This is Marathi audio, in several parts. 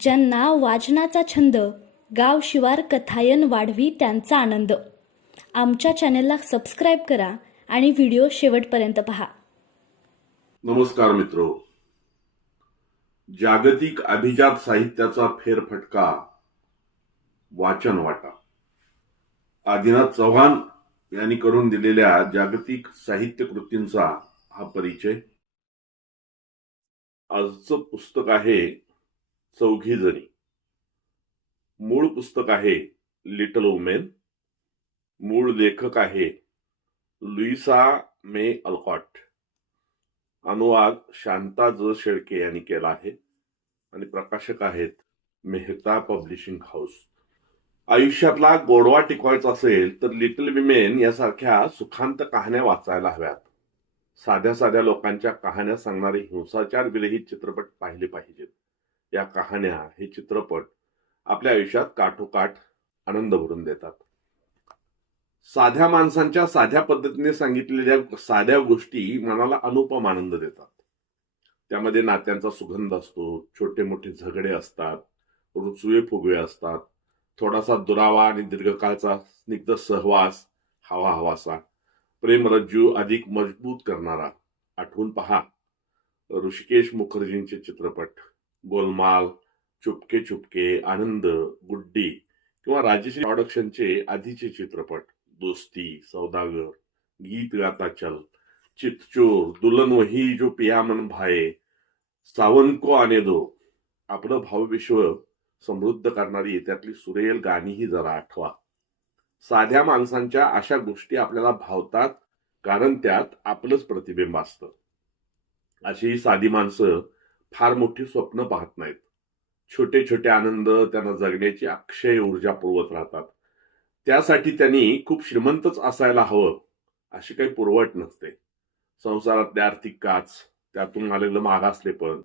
ज्यांना वाचनाचा छंद गाव शिवार कथायन वाढवी त्यांचा आनंद. आमच्या चॅनेलला सबस्क्राईब करा आणि व्हिडिओ शेवटपर्यंत पहा. नमस्कार मित्रो. जागतिक अभिजात साहित्याचा फेरफटका. वाचन वाटा. आदिनाथ चव्हाण यांनी करून दिलेल्या जागतिक साहित्य कृतींचा हा परिचय. आजचं पुस्तक आहे चौघी जणी मूळ पुस्तक आहे लिटल वुमेन मूळ लेखक आहे लुईसा मे अल्कॉट अनुवाद शांता ज शेळके यांनी केला आहे आणि प्रकाशक आहेत मेहता पब्लिशिंग हाऊस आयुष्यातला गोडवा टिकवायचा असेल तर लिटल विमेन यासारख्या सुखांत कहाण्या वाचायला हव्यात. साध्या साध्या लोकांच्या कहाण्या सांगणारे हिंसाचार विरहित चित्रपट पाहिले पाहिजेत. या कहाण्या हे चित्रपट आपल्या आयुष्यात काठोकाठ आनंद भरून देतात. साध्या माणसांच्या साध्या पद्धतीने सांगितलेल्या साध्या गोष्टी मनाला अनुपम आनंद देतात. त्यामध्ये नात्यांचा सुगंध असतो छोटे मोठे झगडे असतात रुचवे फुगवे असतात थोडासा दुरावा आणि दीर्घकाळचा स्निग्ध सहवास हवा हवासा प्रेमरज्जू अधिक मजबूत करणारा आठवून पहा ऋषिकेश मुखर्जींचे चित्रपट. गोलमाल चुपके चुपके आनंद गुड्डी किंवा राजश्री प्रॉडक्शनचे आधीचे चित्रपट दोस्ती सौदागर गीत गाता चल चितचोर दुल्हन वही जो पियामन भाये सावन को आने दो. आपलं भावविश्व समृद्ध करणारी त्यातली सुरेल गाणीही जरा आठवा. साध्या माणसांच्या अशा गोष्टी आपल्याला भावतात कारण त्यात आपलंच प्रतिबिंब असतं. अशी ही साधी माणसं फार मोठी स्वप्न पाहत नाहीत. छोटे छोटे आनंद त्यांना जगण्याची अक्षय ऊर्जा पुरवत राहतात. त्यासाठी त्यांनी खूप श्रीमंतच असायला हवं अशी काही पुरवट नसते. संसारातले आर्थिक काच त्यातून आलेलं मागासले पण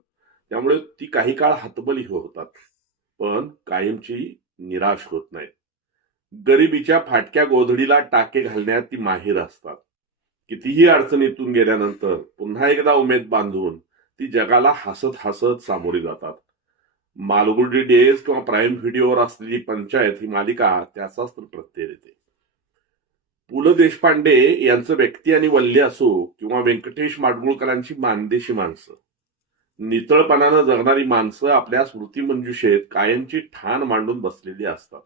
त्यामुळे ती काही काळ हतबली होतात. पण कायमची निराश होत नाही गरिबीच्या फाटक्या गोधडीला टाके घालण्यात ती माहीर असतात. कितीही अडचणीतून गेल्यानंतर पुन्हा एकदा उमेद बांधून ती जगाला हसत हसत सामोरी जातात. मालगुडी डेज किंवा प्राईम व्हिडिओवर असलेली पंचायत ही मालिका त्याचाच तर प्रत्यय देते. पु ल देशपांडे यांचं व्यक्ती आणि वल्ली असो किंवा व्यंकटेश माडगुळकरांची मानदेशी माणसं. नितळपणानं जगणारी माणसं आपल्या स्मृतिमंजुषेत कायमची ठाण मांडून बसलेली असतात.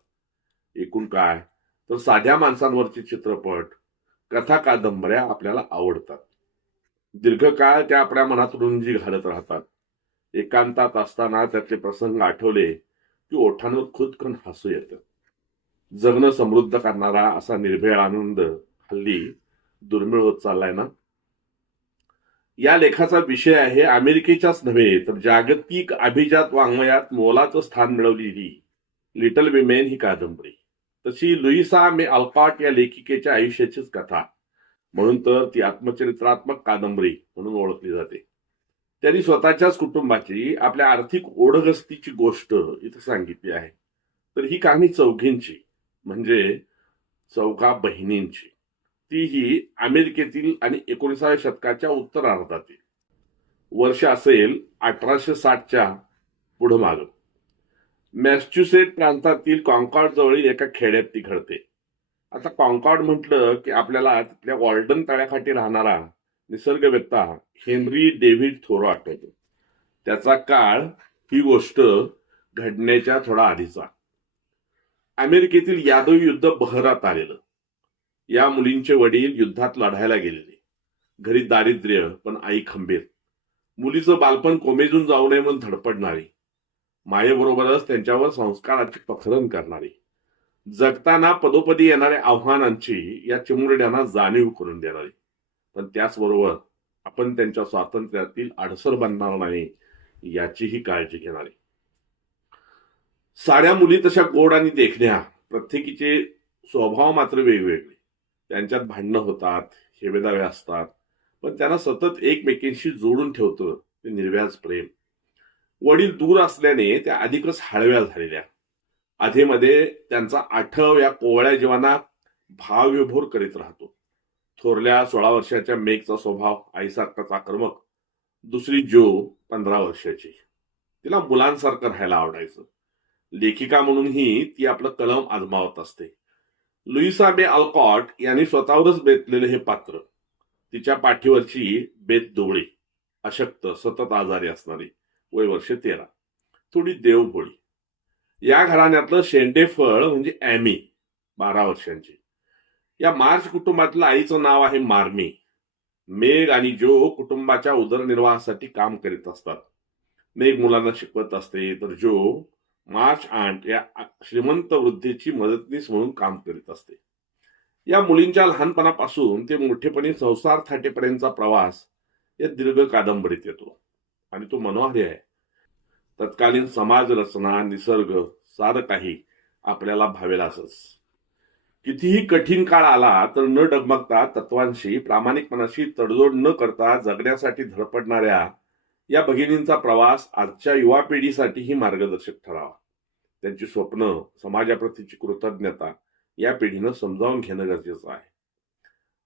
एकूण काय? तर साध्या माणसांवरचे चित्रपट कथा कादंबऱ्या आपल्याला आवडतात. दीर्घकाळ त्या आपल्या मनात रुंजी घालत राहतात. एकांतात असताना त्यातले प्रसंग आठवले की ओठांवर खुदकन हसू येतं. जगणं समृद्ध करणारा असा निर्भेळ आनंद हल्ली दुर्मिळ होत चाललाय ना? या लेखाचा विषय आहे अमेरिकेच्याच नव्हे तर जागतिक अभिजात वाङ्मयात मोलाचं स्थान मिळवलेली लिटल विमेन ही कादंबरी. तशी लुईसा मे अल्कॉट या लेखिकेच्या आयुष्याचीच कथा. म्हणून तर ती आत्मचरित्रात्मक कादंबरी म्हणून ओळखली जाते. त्यांनी स्वतःच्याच कुटुंबाची आपल्या आर्थिक ओढगस्तीची गोष्ट इथं सांगितली आहे. तर ही कहाणी चौघींची म्हणजे चौघा बहिणींची. तीही अमेरिकेतील आणि एकोणीसाव्या शतकाच्या उत्तरार्धातील. वर्ष असेल अठराशे साठच्या पुढं माग. मॅस्च्युसेट प्रांतातील कॉन्कॉर्ड जवळील एका खेड्यात ती घडते. आता कॉन्कॉर्ड म्हटलं की आपल्याला तिथल्या वॉल्डन तळ्याखाठी राहणारा निसर्गवेत्ता हेनरी डेव्हिड थोरो आठवतो. त्याचा काळ ही गोष्ट घडण्याच्या थोडा आधीचा. अमेरिकेतील यादव युद्ध बहरात आलेलं. या मुलींचे वडील युद्धात लढायला गेलेले. घरी दारिद्र्य पण आई खंबीर. मुलीचं बालपण कोमेजून जाऊ नये म्हणून धडपडणारी. मायेबरोबरच त्यांच्यावर संस्काराची पखरण करणारी. जगताना पदोपदी येणाऱ्या आव्हानांची या चिमुरड्यांना जाणीव करून देणारी. पण त्याचबरोबर आपण त्यांच्या स्वातंत्र्यातील अडसर बनणार नाही याचीही काळजी घेणारी. साऱ्या मुली तशा गोड आणि देखण्या प्रत्येकीचे स्वभाव मात्र वेगवेगळे. त्यांच्यात भांडणं होतात हेवेदावे असतात पण त्यांना सतत एकमेकींशी जोडून ठेवतं ते निर्व्याज प्रेम. वडील दूर असल्याने त्या अधिकच हळव्या झालेल्या. अधेमध्ये त्यांचा आठव या कोवळ्या जीवांना भावविभोर करीत राहतो. थोरल्या सोळा वर्षाच्या मेघचा स्वभाव आईसारखाच आक्रमक. दुसरी जो पंधरा वर्षाची. तिला मुलांसारखं राहायला आवडायचं. लेखिका म्हणूनही ती आपलं कलम आजमावत असते. लुईसा बे अल्कॉट यांनी स्वतःवरच बेतलेले हे पात्र. तिच्या पाठीवरची बेत डोळे अशक्त सतत आजारी असणारी वय वर्षे तेरा. थोडी देवभोळी. या घराण्यातलं शेंडे फळ म्हणजे ॲमी बारा वर्षांची. या मार्च कुटुंबातलं आईचं नाव आहे मार्मी. मेघ आणि जो कुटुंबाच्या उदरनिर्वाहासाठी काम करीत असतात. मेघ मुलांना शिकवत असते तर जो मार्च आंट या श्रीमंत वृद्धीची मदतनीस म्हणून काम करीत असते. या मुलींच्या लहानपणापासून ते मोठेपणी संसार थाटेपर्यंतचा प्रवास या दीर्घ कादंबरीत येतो. आणि तो मनोहारी आहे. तत्कालीन समाज रचना निसर्ग सारं काही आपल्याला भावेल असंच कितीही कठीण काळ आला तर न डगमगता तत्वांशी प्रामाणिकपणाशी तडजोड न करता जगण्यासाठी धडपडणाऱ्या या भगिनींचा प्रवास आजच्या युवा पिढीसाठीही मार्गदर्शक ठरावा. त्यांची स्वप्न समाजाप्रतीची कृतज्ञता या पिढीनं समजावून घेणं गरजेचं आहे.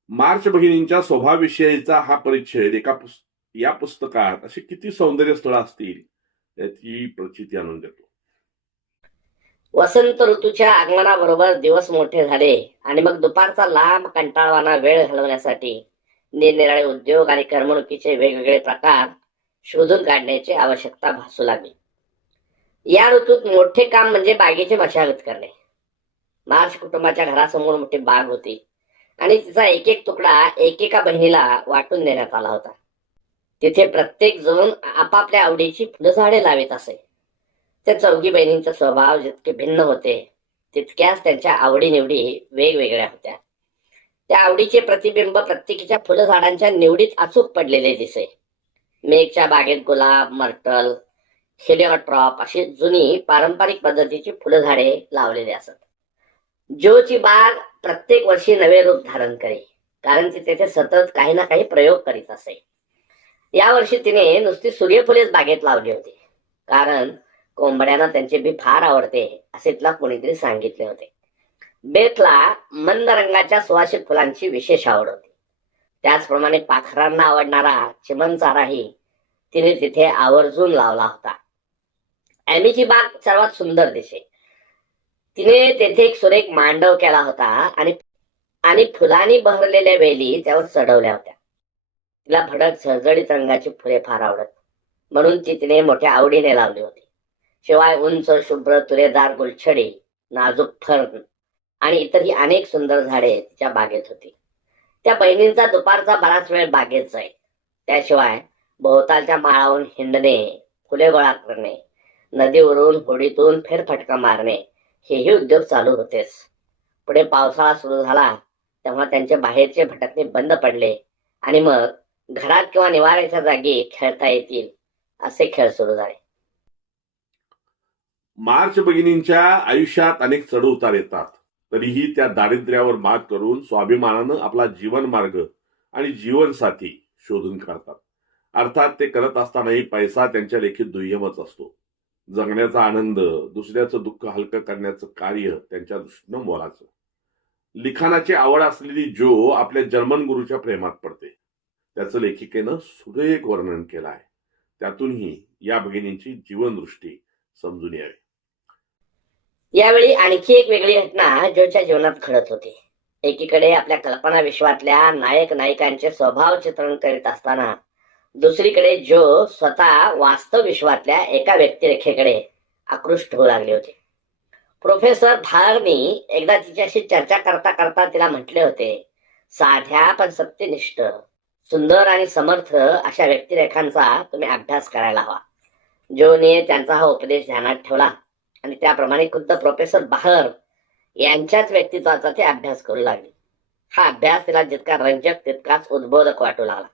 मार्च भगिनींच्या स्वभावाविषयीचा हा परिच्छेद एका पुस्त या पुस्तकात अशी किती सौंदर्य स्थळं असतील याची प्रचिती आणून देतो. वसंत ऋतूच्या आगमनाबरोबर दिवस मोठे झाले आणि मग दुपारचा लांब कंटाळवाना वेळ घालवण्यासाठी निरनिराळे उद्योग आणि करमणुकीचे वेगवेगळे प्रकार शोधून काढण्याची आवश्यकता भासू लागली. या ऋतूत मोठे काम म्हणजे बागेची मशागत करणे. मार्श कुटुंबाच्या घरासमोर मोठी बाग होती आणि तिचा एक एक तुकडा एकेका बहिणीला वाटून देण्यात आला होता. तिथे प्रत्येक जण आपापल्या आवडीची फुलं झाडे लावित असे. त्या चौघी बहिणींचा स्वभाव जितके भिन्न होते तितक्याच त्यांच्या आवडीनिवडी वेगवेगळ्या होत्या. त्या आवडीचे प्रतिबिंब प्रत्येकीच्या फुलझाडांच्या निवडीत अचूक पडलेले दिसे. मेघच्या बागेत गुलाब मर्टल हेलिओट्रॉप अशी जुनी पारंपरिक पद्धतीची फुलझाडे लावलेली असत. जोची बाग प्रत्येक वर्षी नवे रूप धारण करे कारण ती तेथे सतत काही ना काही प्रयोग करीत असे. यावर्षी तिने नुसती सूर्यफुलेच बागेत लावली होती. कारण कोंबड्यांना त्यांचे बी फार आवडते असे तिला कोणीतरी सांगितले होते. बेथला मंद रंगाच्या सुवासिक फुलांची विशेष आवड होती. त्याचप्रमाणे पाखरांना आवडणारा चिमणचाराही तिने तिथे आवर्जून लावला होता. ऍमीची बाग सर्वात सुंदर दिसे. तिने तेथे एक सुरेख मांडव केला होता आणि आणि फुलांनी बहरलेल्या वेली त्यावर चढवल्या होत्या. तिला भडक झळझळीत रंगाची फुले फार आवडत. म्हणून ती तिने मोठ्या आवडीने लावली होती. शिवाय उंच शुभ्र तुरेदार गुलछडी नाजूक फर्न आणि इतरही अनेक सुंदर झाडे तिच्या बागेत होती. त्या बहिणींचा दुपारचा बराच वेळ बागेत जाई त्याशिवाय भोवतालच्या माळावरून हिंडणे फुले गोळा करणे नदीवरून होडीतून फेरफटका मारणे हेही उद्योग चालू होतेच. पुढे पावसाळा सुरू झाला तेव्हा त्यांचे बाहेरचे भटकणे बंद पडले आणि मग घरात किंवा निवाऱ्याच्या जागी खेळता येतील असे खेळ सुरू झाले. मार्च भगिनींच्या आयुष्यात अनेक चढउतार येतात. तरीही त्या दारिद्र्यावर मात करून स्वाभिमानानं आपला जीवन मार्ग आणि जीवनसाथी शोधून काढतात. अर्थात ते करत असतानाही पैसा त्यांच्या लेखीत दुय्यमच असतो. जगण्याचा आनंद दुसऱ्याचं दुःख हलकं करण्याचं कार्य त्यांच्या दृष्टीनं मोलाचं. लिखाणाची आवड असलेली जो आपल्या जर्मन गुरुच्या प्रेमात पडते. त्याचं लेखिकेनं सुरेख वर्णन केलं आहे त्यातूनही या भगिनींची जीवनदृष्टी समजून यावी. यावेळी आणखी एक वेगळी घटना जोच्या जीवनात घडत होती. एकीकडे आपल्या कल्पना विश्वातल्या नायक नायिकांचे स्वभाव चित्रण करीत असताना दुसरीकडे जो स्वतः वास्तव विश्वातल्या एका व्यक्तिरेखेकडे आकृष्ट होऊ लागले होते. प्रोफेसर भारनी एकदा तिच्याशी चर्चा करता करता तिला म्हटले होते साध्या पण सत्यनिष्ठ. सुंदर आणि समर्थ अशा व्यक्तिरेखांचा तुम्ही अभ्यास करायला हवा. जोने त्यांचा हा उपदेश ध्यानात ठेवला आणि त्याप्रमाणे खुद्द प्रोफेसर बहार यांच्याच व्यक्तित्वाचा ते अभ्यास करू लागले. हा अभ्यास तिला जितका रंजक तितकाच उद्बोधक वाटू लागला.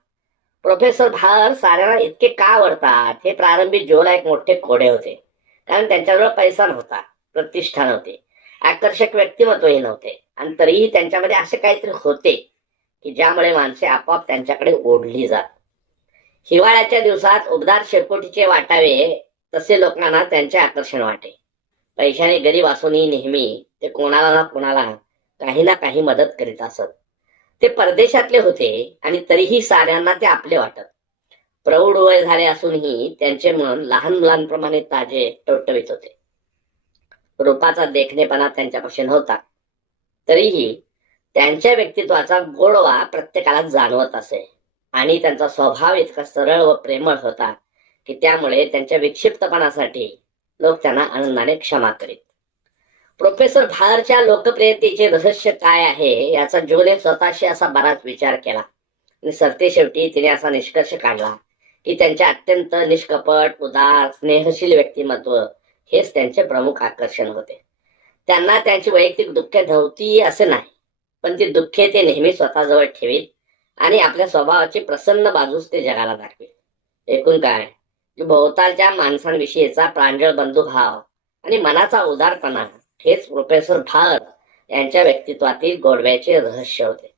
प्रोफेसर भार साऱ्यांना इतके का आवडतात? हे प्रारंभी जोला एक मोठे कोडे होते. कारण त्यांच्याजवळ पैसा नव्हता प्रतिष्ठा नव्हती आकर्षक व्यक्तिमत्वही नव्हते. आणि तरीही त्यांच्यामध्ये असे काहीतरी होते. की ज्यामुळे माणसे आपोआप त्यांच्याकडे ओढली जात हिवाळ्याच्या दिवसात उबदार शेकोटीचे वाटावे तसे लोकांना त्यांचे आकर्षण वाटे. पैशाने गरीब असूनही नेहमी ते कोणाला ना कोणाला काही ना काही मदत करीत असत. ते परदेशातले होते आणि तरीही साऱ्यांना ते आपले वाटत. प्रौढ वय झाले असूनही त्यांचे मन लहान मुलांप्रमाणे ताजे टवटवीत होते. रूपाचा देखणेपणा त्यांच्यापाशी नव्हता. तरीही त्यांच्या व्यक्तित्वाचा गोडवा प्रत्येकाला जाणवत असे. आणि त्यांचा स्वभाव इतका सरळ व प्रेमळ होता की त्यामुळे त्यांच्या विक्षिप्तपणासाठी लोक त्यांना आनंदाने क्षमा करीत. प्रोफेसर भारच्या लोकप्रियतेचे रहस्य काय आहे याचा जोने स्वतःशी असा बराच विचार केला. आणि सरते शेवटी तिने असा निष्कर्ष काढला की त्यांचे अत्यंत निष्कपट उदार स्नेहशील व्यक्तिमत्व हेच त्यांचे प्रमुख आकर्षण होते. त्यांना त्यांची वैयक्तिक दुःख धवती असे नाही. पण ती दुःखे ते नेहमी स्वतःजवळ ठेवीत आणि आपल्या स्वभावाची प्रसन्न बाजूस ते जगाला दाखवेल. एकूण काय? की भोवतालच्या माणसांविषयीचा प्रांजळ बंधुभाव आणि मनाचा उदारपणा हेच प्रोफेसर भारत यांच्या व्यक्तित्वातील गोडव्याचे रहस्य होते.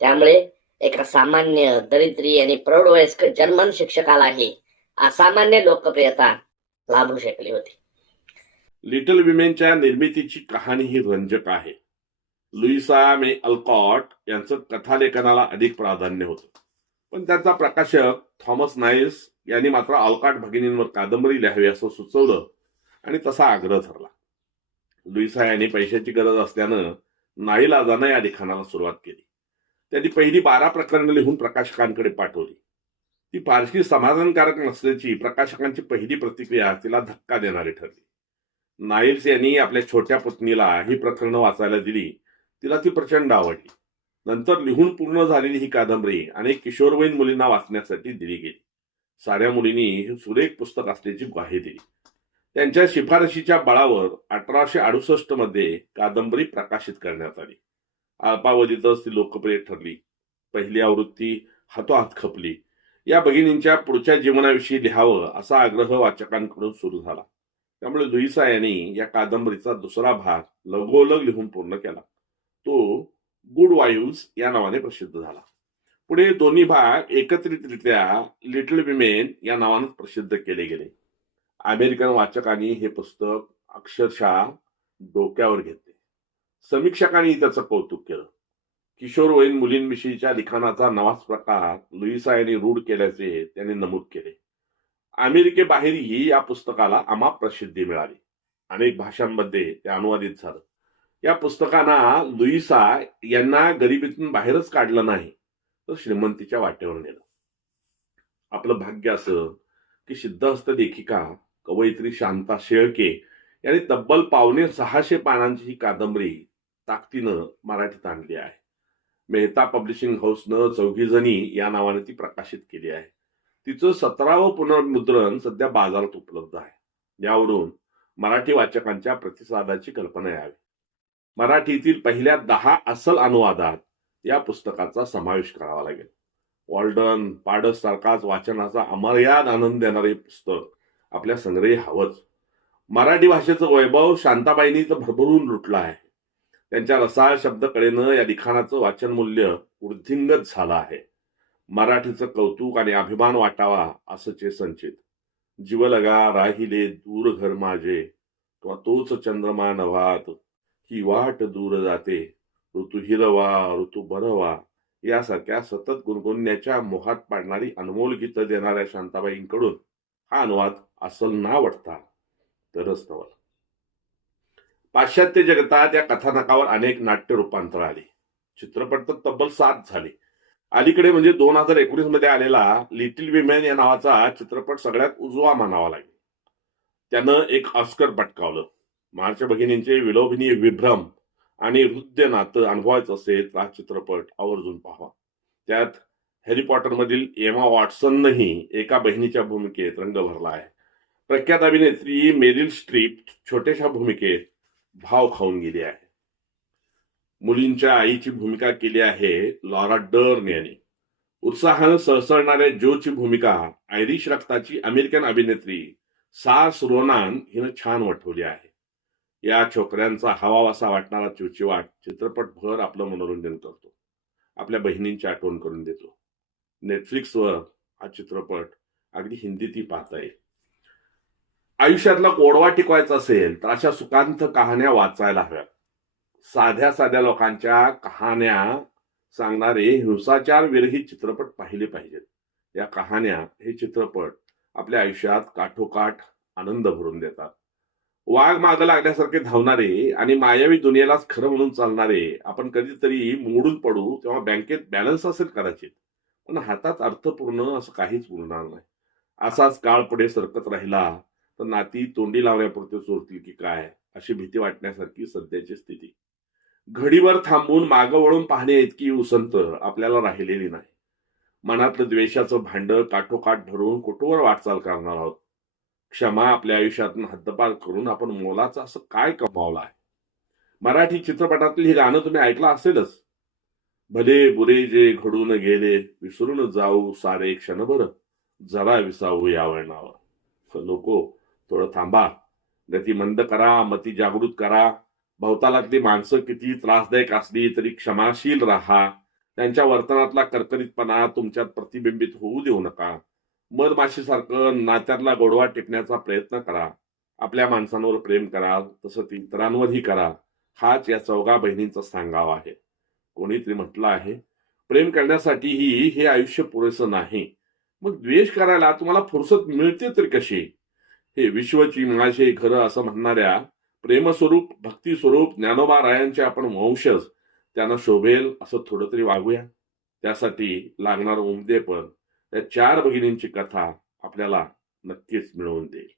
त्यामुळे एका सामान्य दरिद्री आणि प्रौढवयस्क जर्मन शिक्षकालाही असामान्य लोकप्रियता लाभू शकली होती. लिटल विमेनच्या निर्मितीची कहाणी ही रंजक आहे. लुईसा मे अल्कॉट यांचं कथालेखनाला अधिक प्राधान्य होतं. पण त्यांचा प्रकाशक थॉमस नाईस यांनी मात्र अल्कॉट भगिनींवर कादंबरी लिहावी असं सुचवलं आणि तसा आग्रह धरला. लुईसा यांनी पैशाची गरज असल्यानं नाईलाजानं या लिखाणाला सुरुवात केली. त्यांनी पहिली बारा प्रकरणं लिहून प्रकाशकांकडे पाठवली. ती फारशी समाधानकारक नसल्याची प्रकाशकांची पहिली प्रतिक्रिया तिला धक्का देणारी ठरली. नाईल्स यांनी आपल्या छोट्या पत्नीला ही प्रकरणं वाचायला दिली. तिला ती प्रचंड आवडली. नंतर लिहून पूर्ण झालेली ही कादंबरी अनेक किशोरवयीन मुलींना वाचण्यासाठी दिली गेली. साऱ्या मुलींनी हे सुरेख पुस्तक असल्याची ग्वाही दिली. त्यांच्या शिफारशीच्या बळावर अठराशे अडुसष्टमध्ये कादंबरी प्रकाशित करण्यात आली. अल्पावधीतच ती लोकप्रिय ठरली. पहिली आवृत्ती हातोहात खपली. या भगिनींच्या पुढच्या जीवनाविषयी लिहावं असा आग्रह वाचकांकडून सुरू झाला. त्यामुळे दुईसा यांनी या कादंबरीचा दुसरा भाग लगोलग लिहून पूर्ण केला. तो गुड वायूज या नावाने प्रसिद्ध झाला. पुढे दोन्ही भाग एकत्रितरित्या लिटल विमेन या नावाने प्रसिद्ध केले गेले. अमेरिकन वाचकांनी हे पुस्तक अक्षरशः डोक्यावर घेतले. समीक्षकांनी त्याचं कौतुक केलं. किशोरवयीन मुलींविषयीच्या लिखाणाचा नवाच प्रकार लुईसा यांनी रूढ केल्याचे त्यांनी नमूद केले. अमेरिकेबाहेरही या पुस्तकाला अमाप प्रसिद्धी मिळाली. अनेक भाषांमध्ये ते अनुवादित झालं. या पुस्तकांना लुईसा यांना गरिबीतून बाहेरच काढलं नाही तर श्रीमंतीच्या वाटेवर नेलं. आपलं भाग्य असं की सिद्धहस्त लेखिका कवयित्री शांता शेळके यांनी तब्बल पावणे सहाशे पानांची ही कादंबरी ताकदीनं मराठीत आणली आहे. मेहता पब्लिशिंग हाऊसनं चौघीजणी या नावाने ती प्रकाशित केली आहे. तिचं सतरावं पुनर्मुद्रण सध्या बाजारात उपलब्ध आहे. यावरून मराठी वाचकांच्या प्रतिसादाची कल्पना यावी. मराठीतील पहिल्या दहा अस्सल अनुवादात या पुस्तकाचा समावेश करावा लागेल. वॉल्डन पाडस सारखाच वाचनाचा अमर्याद आनंद देणारे पुस्तक आपल्या संग्रही हवंच. मराठी भाषेचं वैभव शांताबाईंनी तर भरभरून लुटलं आहे. त्यांच्या रसाळ शब्दकडेनं या लिखाणाचं वाचन मूल्य वृद्धिंगत झालं आहे. मराठीचं कौतुक आणि अभिमान वाटावा असं चे संचित. जीवलगा राहिले दूर घर माझे किंवा तोच चंद्रमा नवात ही वाट दूर जाते. ऋतू हिरवा ऋतू बरवा यासारख्या सतत गुणगुणण्याच्या मोहात पाडणारी अनमोल गीतं देणाऱ्या शांताबाईंकडून हा अनुवाद असल ना वाटता? तरच नवल पाश्चात्य जगतात या कथानकावर अनेक नाट्य रूपांतर आली. चित्रपट तर तब्बल सात झाले. अलीकडे म्हणजे दोन हजार एकोणीसमध्ये आलेला लिटिल विमेन या नावाचा चित्रपट सगळ्यात उजवा मानावा लागेल. त्यानं एक ऑस्कर पटकावलं. मार्च भगिनींचे विलोभनीय विभ्रम आणि हृदय नातं अनुभवायचं असेल तर हा चित्रपट आवर्जून पाहावा. त्यात हॅरी पॉटरमधील एमा वॉटसननंही एका बहिणीच्या भूमिकेत रंग भरला आहे. प्रख्यात अभिनेत्री मेरिल स्ट्रीप छोट्याशा भूमिकेत भाव खाऊन गेली आहे. मुलींच्या आईची भूमिका केली आहे लॉरा डर्न यांनी. उत्साहानं सळसळणाऱ्या जोची भूमिका आयरिश रक्ताची अमेरिकन अभिनेत्री सास रोनान हिनं छान वठवली आहे. या छोकऱ्यांचा हवावासा वाटणारा चिवचिवाट चित्रपटभर आपलं मनोरंजन करतो. आपल्या बहिणींची आठवण करून देतो. नेटफ्लिक्सवर हा चित्रपट अगदी हिंदीतही पाहता येईल. आयुष्यातला गोडवा टिकवायचा असेल तर अशा सुकांत कहाण्या वाचायला हव्यात. साध्या साध्या लोकांच्या कहाण्या सांगणारे हिंसाचार विरहित चित्रपट पाहिले पाहिजेत. या कहाण्या हे चित्रपट आपल्या आयुष्यात काठोकाठ आनंद भरून देतात. वाघ माग लागण्यासारखे धावणारे आणि मायावी दुनियेलाच खरं म्हणून चालणारे आपण कधीतरी मोडून पडू तेव्हा बँकेत बॅलन्स असेल कदाचित. पण हातात अर्थपूर्ण असं काहीच उरणार नाही. असाच काळ पुढे सरकत राहिला तर नाती तोंडी लावण्यापुरते सोडतील की काय अशी भीती वाटण्यासारखी सध्याची स्थिती. घडीवर थांबून मागं वळून पाहणे इतकी उसंत आपल्याला राहिलेली नाही. मनातलं द्वेषाचं भांड काठोकाठ भरून कुठवर वाटचाल करणार आहोत? क्षमा आपल्या आयुष्यातून हद्दपार करून आपण मोलाचं असं काय कमावलं आहे? मराठी चित्रपटातील हे गाणं तुम्ही ऐकलं असेलच. भले बुरे जे घडून गेले विसरून जाऊ सारे क्षणभर. जरा विसावू या वळणावर. लोको थोडं थांबा. गती मंद करा मती जागृत करा. भवतालातली माणसं किती त्रासदायक असली तरी क्षमाशील राहा. त्यांच्या वर्तनातला कर्तरीतपणा तुमच्यात प्रतिबिंबित होऊ देऊ नका. मधमाशीसारखं नात्यातला गोडवा टिपण्याचा प्रयत्न करा. आपल्या माणसांवर प्रेम करा तसं ते इतरांवरही करा. हाच या चौघा बहिणींचा सांगाव आहे. कोणीतरी म्हटलं आहे प्रेम करण्यासाठीही हे आयुष्य पुरेसं नाही. मग द्वेष करायला तुम्हाला फुरसत मिळते तरी कशी? हे विश्वची माझे खरं असं म्हणणाऱ्या प्रेमस्वरूप भक्तीस्वरूप ज्ञानोबा रायांचे आपण वंशज त्यांना शोभेल असं थोडं तरी वागूया. त्यासाठी लागणार उमदेपण त्या चार भगिनींची कथा आपल्याला नक्कीच मिळवून देईल.